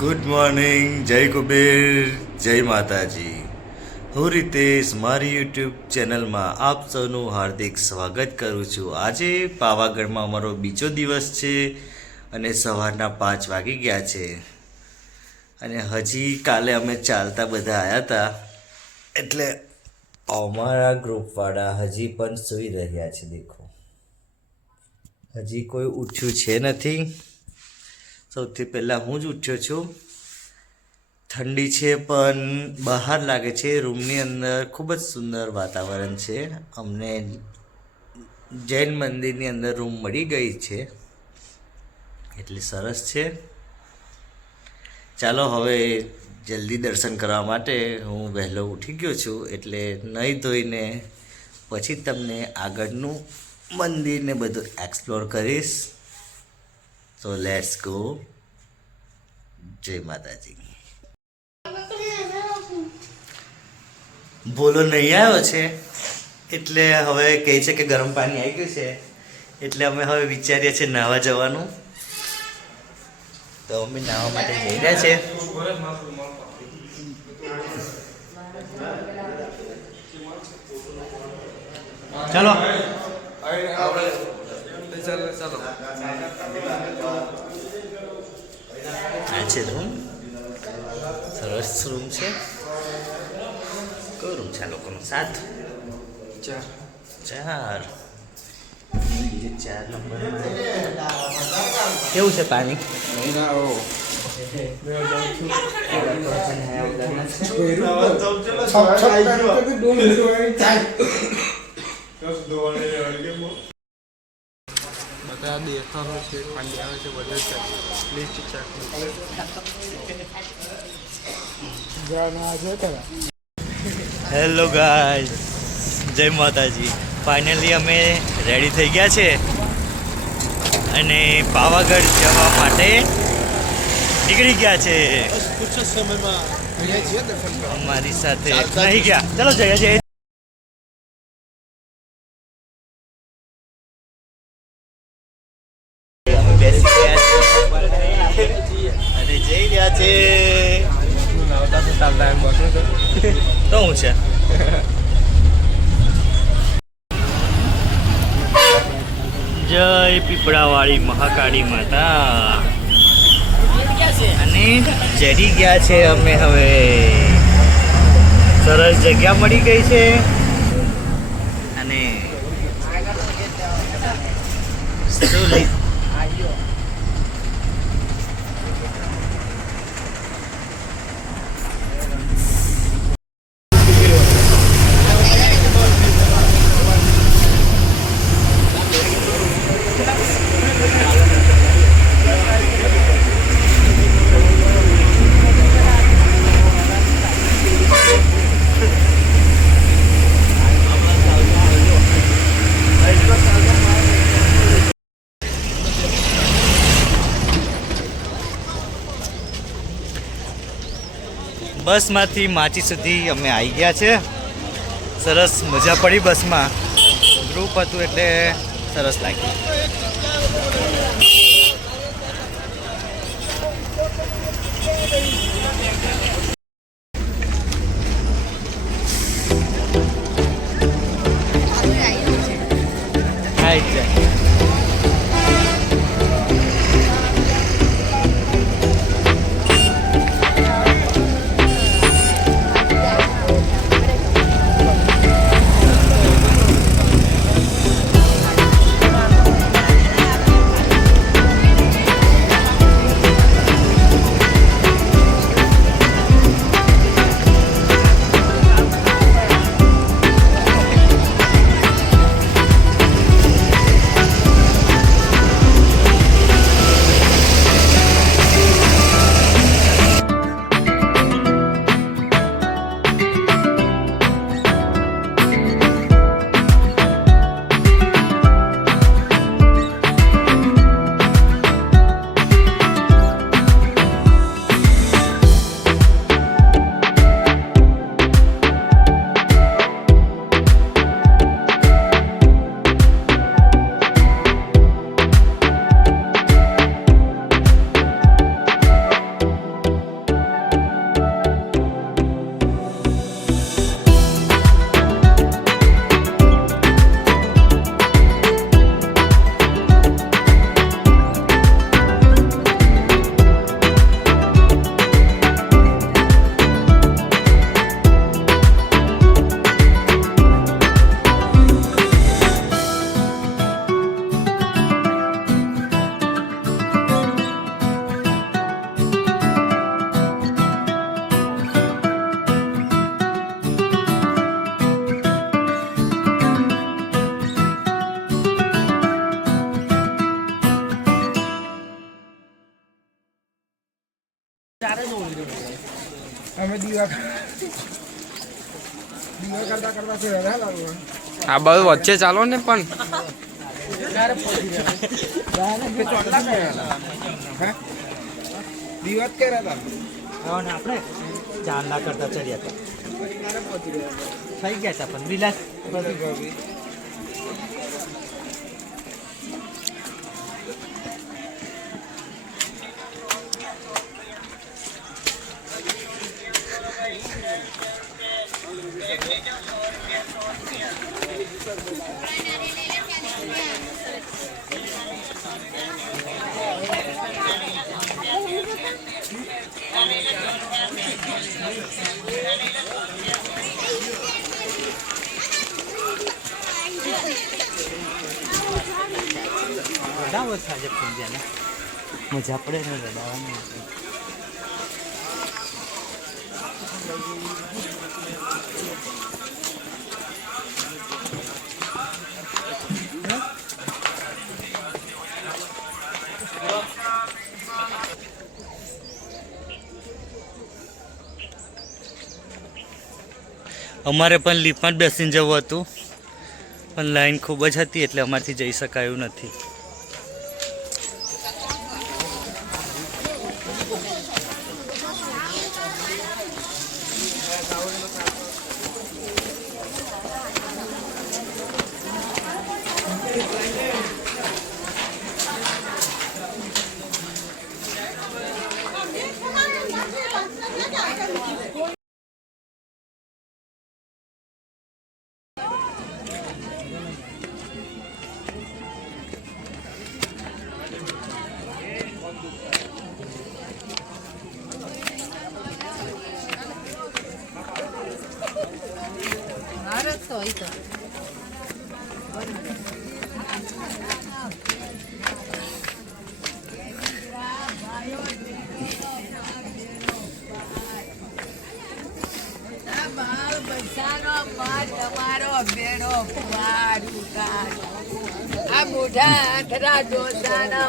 Good morning, જય કુબેર, જય માતાજી. હું રીતેશ મારી યુટ્યુબ ચેનલમાં આપ સૌનું હાર્દિક સ્વાગત કરું છું. આજે પાવાગઢમાં અમારો બીજો દિવસ છે અને સવારના 5 વાગી ગયા છે અને હજી કાલે અમે ચાલતા બધા આવ્યા હતા એટલે અમારા ગ્રુપવાળા હજી પણ સૂઈ રહ્યા છે. દેખો, હજી કોઈ ઉઠ્યું છે નથી. સૌથી પહેલાં હું જ ઉઠ્યો છું. ઠંડી છે પણ બહાર લાગે છે. રૂમની અંદર ખૂબ જ સુંદર વાતાવરણ છે. અમને જૈન મંદિરની અંદર રૂમ મળી ગઈ છે એટલી સરસ છે. ચાલો હવે જલ્દી દર્શન કરવા માટે હું વહેલો ઉઠી ગયો છું એટલે નહીં ધોઈને પછી તમને આગળનું મંદિરને બધું એક્સપ્લોર કરીશ. તો લેટ્સ ગો. જય માતાજી. બોલો નહીં આવ્યો છે એટલે હવે કહે છે કે ગરમ પાણી આવી ગયું છે એટલે અમે હવે વિચારીએ છીએ નાહવા જવાનું. તો અમે નાહવા માટે જઈ રહ્યા છે. ચાલો આ છે રૂમ. સરસ રૂમ છે. કયો રૂમ છે આ લોકોનો? 7 4 બીજે 4 નંબર. કેવું છે પાણી? હેલો ગાઈઝ, જય માતાજી. ફાઇનલી અમે રેડી થઈ ગયા છે અને પાવાગઢ જવા માટે નીકળી ગયા છે. અમારી સાથે નહીં ગયા. ચલો જઈએ જઈએ. અને જઈ રહ્યા છે. તો હું છે જય પીપળાવાળી મહાકાળી માતા. અને ચડી ગયા છે અમે. હવે સરસ જગ્યા મળી ગઈ છે અને બસમાંથી માચી સુધી અમે આવી ગયા છે. સરસ મજા પડી. બસમાં ગ્રુપ હતું એટલે સરસ લાગ્યું. આ બધું વચ્ચે ચાલો ને પણ દિવસ કે રહ્યા આપણે ચાંદા કરતા ચડ્યા હતા થઈ ગયા હતા પણ વિલાસ બધા વર્ષ આજે પૂંજ્યા ને મજા પડે ને રડાવાની અમારે પણ લીફમાં જ બેસીને જવું હતું પણ લાઈન ખૂબ જ હતી એટલે અમારથી જઈ શકાયું નથી. આ મોઢા આઠરા જોતાના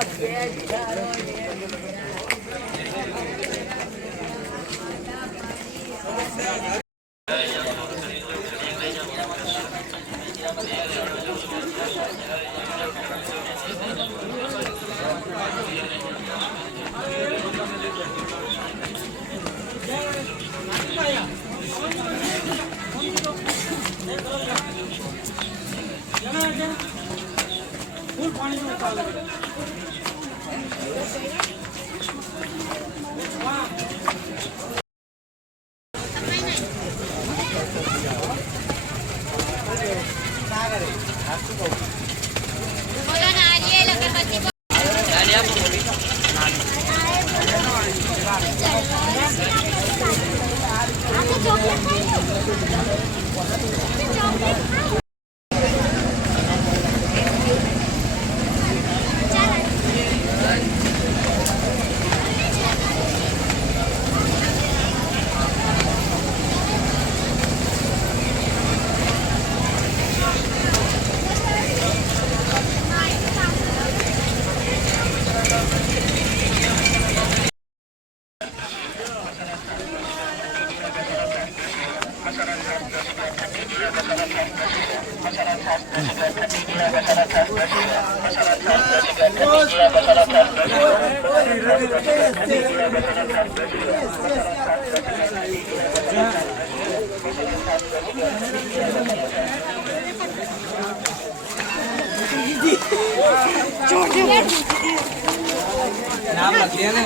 નામ લખીએ ને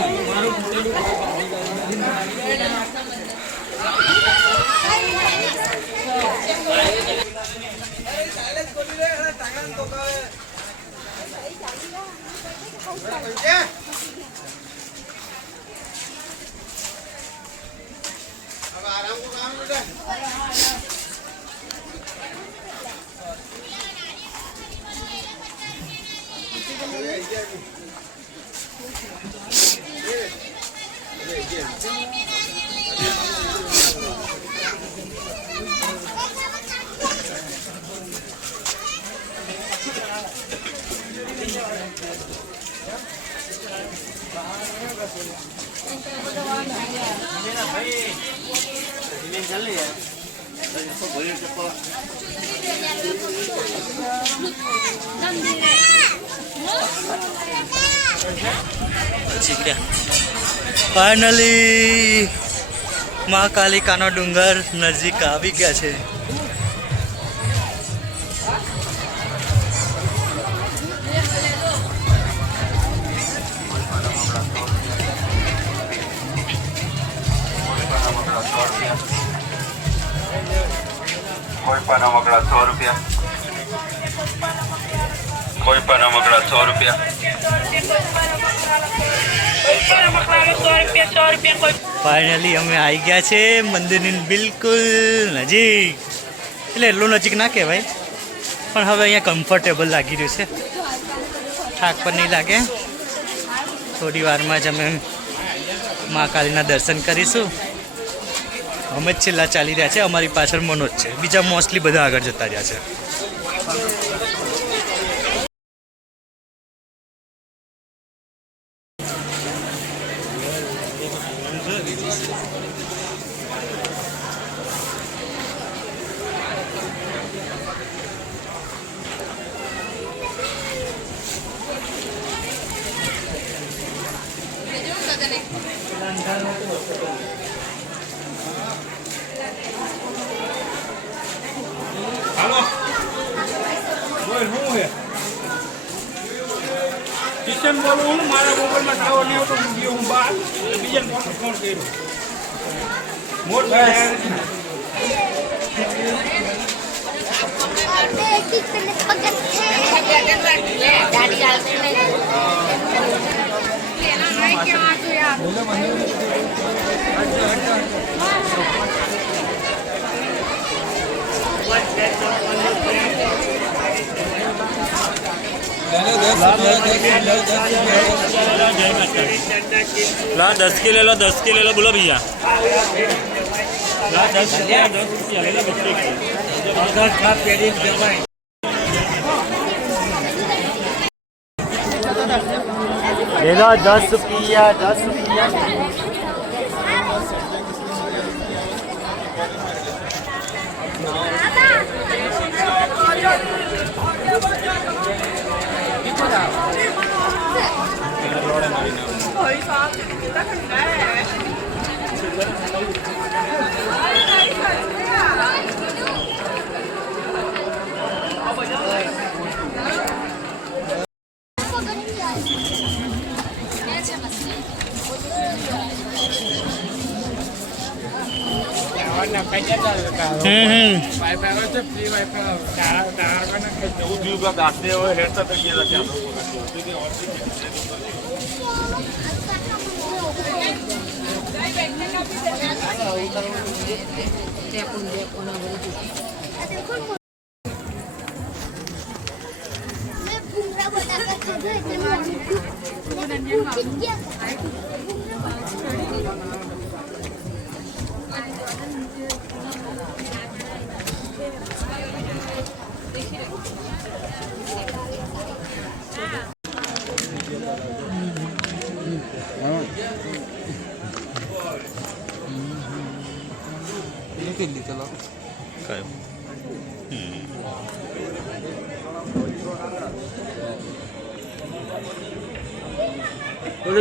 ફાઇનલી મહાકાલિકાનો ડુંગર નજીક આવી ગયા છે. કોઈ પણ રમકડા 100 રૂપિયા. કોઈ પણ રમકડા 100 રૂપિયા. ફાઇનલી અમે આવી ગયા છે મંદિરની બિલકુલ નજીક. એટલે એટલું નજીક ના કહેવાય, પણ હવે અહીંયા કમ્ફર્ટેબલ લાગી રહ્યું છે. થાક પણ નહીં લાગે. થોડી વારમાં જ અમે મહાકાલીના દર્શન કરીશું. અમે જ છેલ્લા ચાલી રહ્યા છે. અમારી પાછળ મનોજ છે, બીજા મોસ્ટલી બધા આગળ જતા રહ્યા છે. હાલો બોલ શું છે કિશન બોલું હું મારા મોબાઈલમાં ટાવર નહીં આવતો હું ગયો હું બહાર એટલે બીજાને ફોન કર્યો મોટ ला 10 के ले लो 10 के ले लो बोलो भैया ला 10 रुपया ले लो बच्चे के ले लो 10 रुपया 10 रुपया.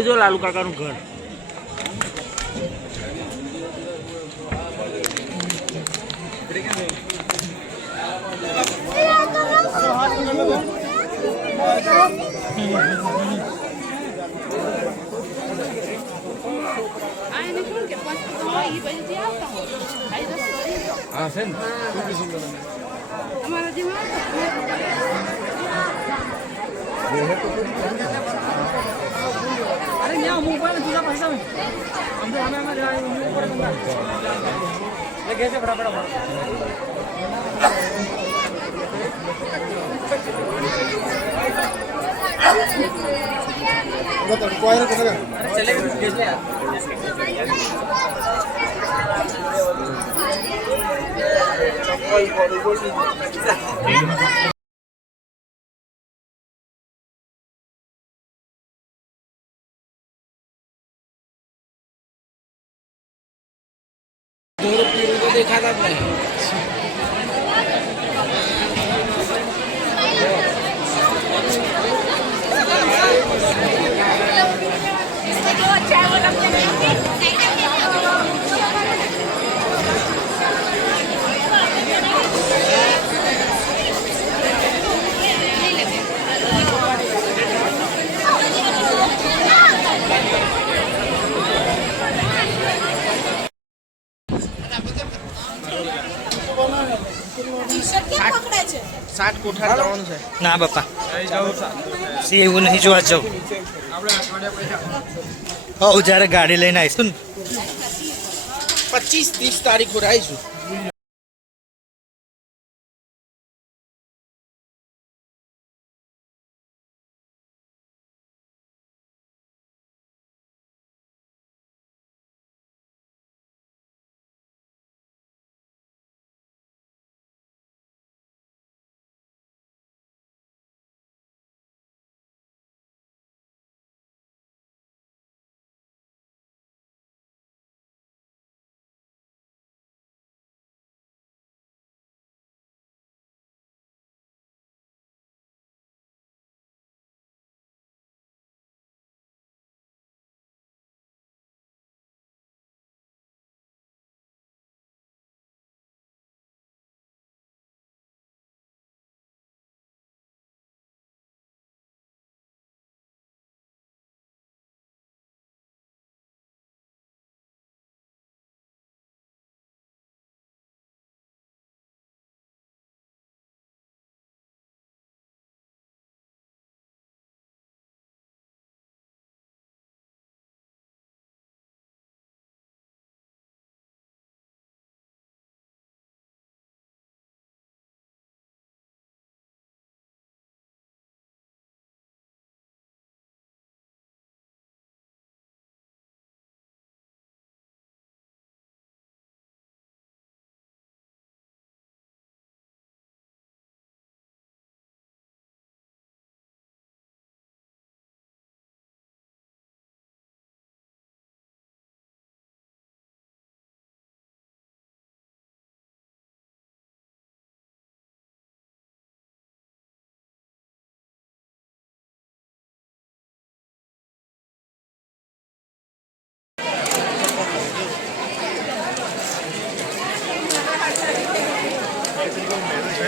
જો લાલુ કાકાનું ઘર હા છે ને अरे यहाँ मोबाइल में तुझा पैसा हम तो हमें जाए ऊपर ले कैसे बड़ा बड़ा चलेगा कैसे देखा था मैं સાત કોઠા જવાનું છે. ના બાપા એવું નહીં જોવા જાઉં. હો જ્યારે ગાડી લઈને આવીશું ને 25-30 તારીખ આવીશું.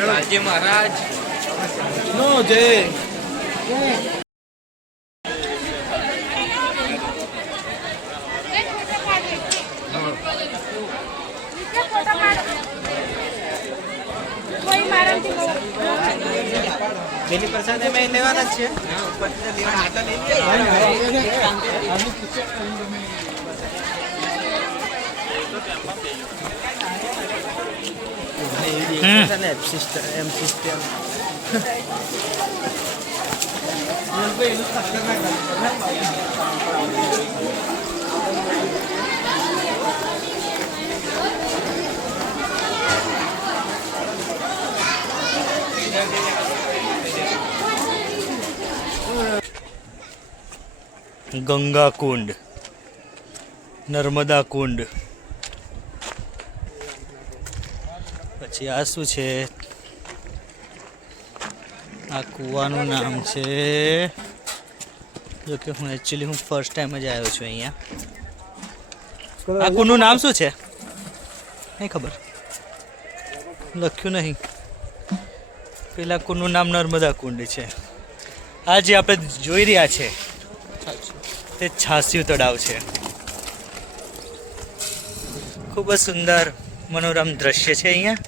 રાજ્ય મહારાજ નો જય. પેલી પ્રસાદ મેં લેવાના જ છે. ગંગા કુંડ, નર્મદા કુંડ, પછી આ શું છે? આ કૂવાનું નામ છે, જો કે હું ફર્સ્ટ ટાઈમ જ આવ્યો છું અહીંયા. આ કુંડનું નામ શું છે? નહીં ખબર, લખ્યું નહીં. પેલા કુંડનું નામ નર્મદા કુંડ છે. આ જે આપણે જોઈ રહ્યા છે તે છાસિયું તળાવ છે. ખૂબ જ સુંદર મનોરમ દ્રશ્ય છે અહીંયા.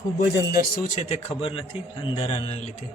ખૂબ જ અંદર શું છે તે ખબર નથી અંધારાના લીધે.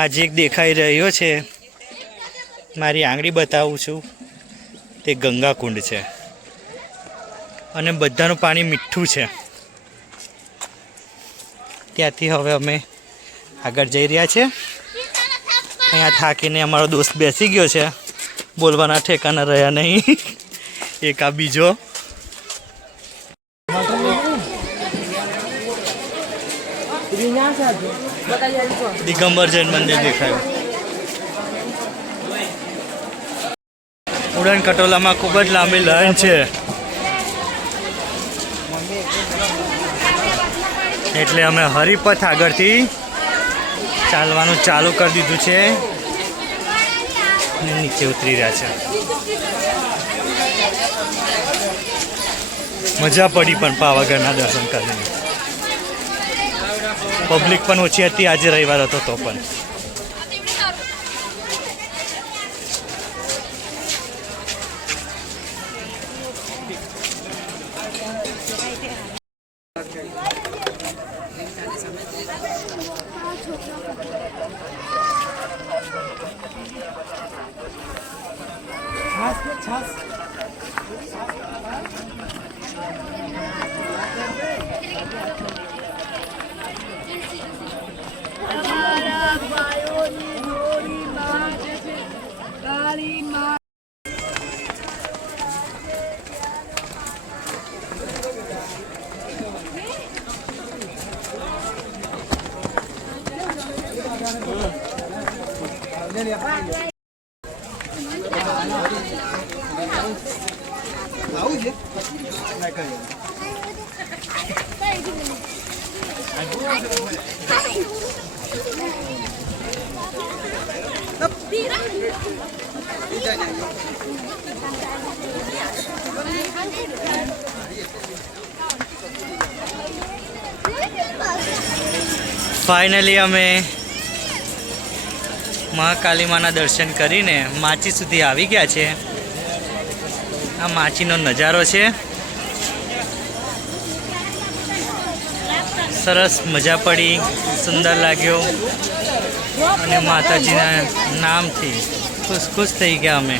આજે એક દેખાઈ રહ્યો છે, મારી આંગળી બતાવું છું, તે ગંગા કુંડ છે અને બધાનું પાણી મીઠું છે. ત્યાંથી હવે અમે આગળ જઈ રહ્યા છે. અહીંયા થાકીને અમારો દોસ્ત બેસી ગયો છે, બોલવાના ઠેકાના રહ્યા નહીં. એક આ બીજો દિગંબર જૈન મંદિર દેખાયું. ઉડન ખટોલામાં ખૂબ જ લાંબી લાઈન છે, એટલે અમે હરિપથ આગળથી ચાલવાનું ચાલુ કરી દીધું છે અને નીચે ઉતરી રહ્યા છે. મજા પડી પણ પાવાગઢના દર્શન કરીને. પબ્લિક પણ ઓછી હતી, આજે રવિવાર હતો તો પણ. ફાઇનલી અમે મહાકાલી માના દર્શન કરીને માચી સુધી આવી ગયા છે. આ માચીનો નજારો છે, સરસ મજા પડી, સુંદર લાગ્યો અને માતાજીના નામથી ખુશ થઈ ગયા અમે.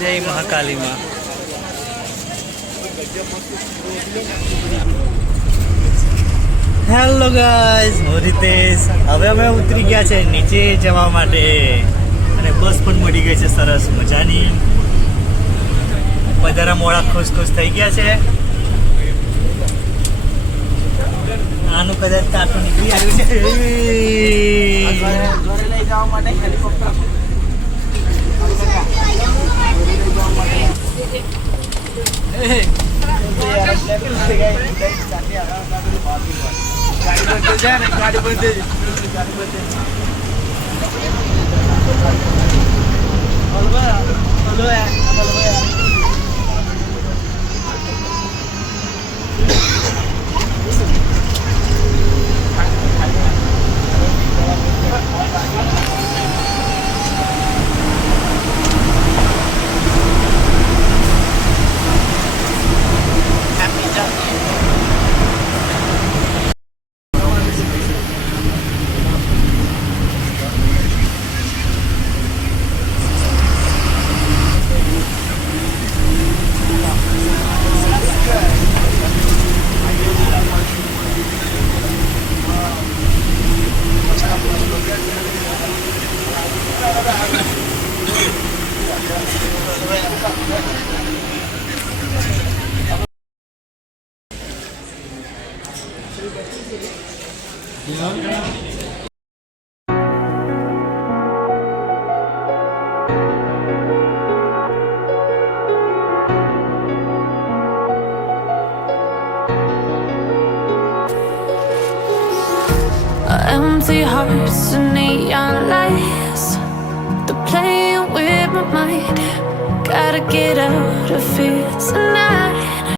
જય મહાકાલી માં. હેલો ગાઈઝ, હું રીતેશ. હવે અમે ઉતરી ગયા છે નીચે જવા માટે અને બસ પણ મળી ગઈ છે સરસ મજાની. બધાના મોડા ખુશ થઈ ગયા છે. આનું કદાચ કાંટું નીકળી આવ્યું છે. લઈ જવા માટે હેલિકોપ્ટર ગાડી બંધ Empty hearts and neon lights, they're playing with my mind. Gotta get out of here tonight.